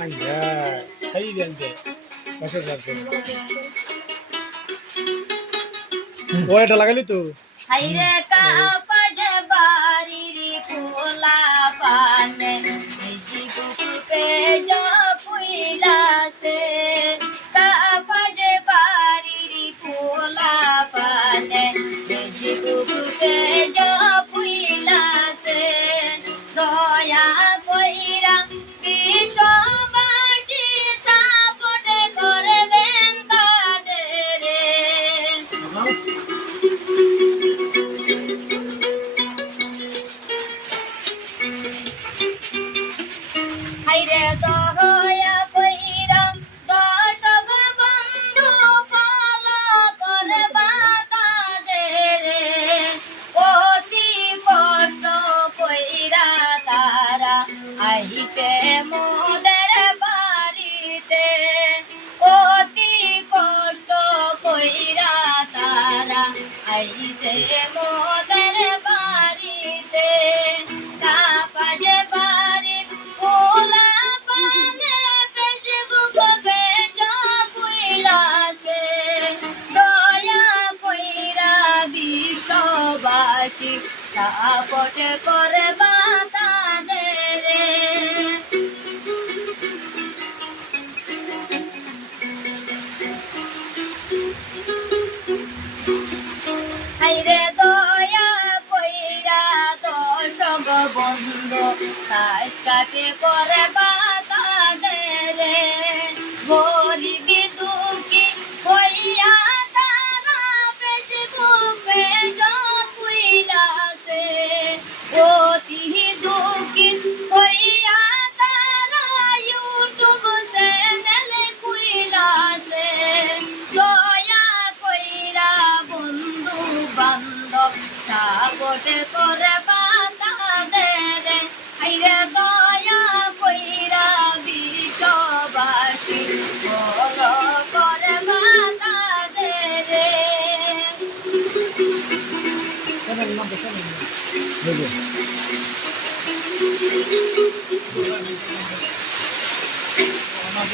আইয়া খাই দেন দে বসে যাচ্ছে ওইটা লাগালি তো হাইরে কাপড় বাড়ির খোলা পানে নিজি বুকুপে জপুইলাছে কাপড় বাড়ির খোলা পানে নিজি বুকুপে জপুইলাছে দয়া কইরা বিশ্ববাসী সাপোর্ট করবেন তাদের হাইরে দয়া কইরা দর্শক বন্ধু ফলো করবা তাদের অতি কষ্ট কইরা তারা আইছে মোদের বাড়িতে অতি কষ্ট কইরা তারা আইছে মোদের বাড়িতে কাপড় বাড়ির পোলা পানে ফেসবুক পেজা কইলাছে দয়া কইরা বিশ্ববাসী সাপোর্ট করবা তাদের হাইরে দয়া কইরা দর্শক বন্ধু কাজ কাটে করবা তাদের গরিবি দুঃখী হইয়া তারা ফেসবুকে জপুইলাছে অতি দুঃখী হইয়া তারা ইউটিউব চ্যানেল খুইলাছে দয়া কইরা বন্ধু বান্ধব সাপোর্ট করবা তাদের হাইরে দয়া কইরা বিশ্ববাসী ফলো করবা তাদের চ্যানেল নাম চ্যানেল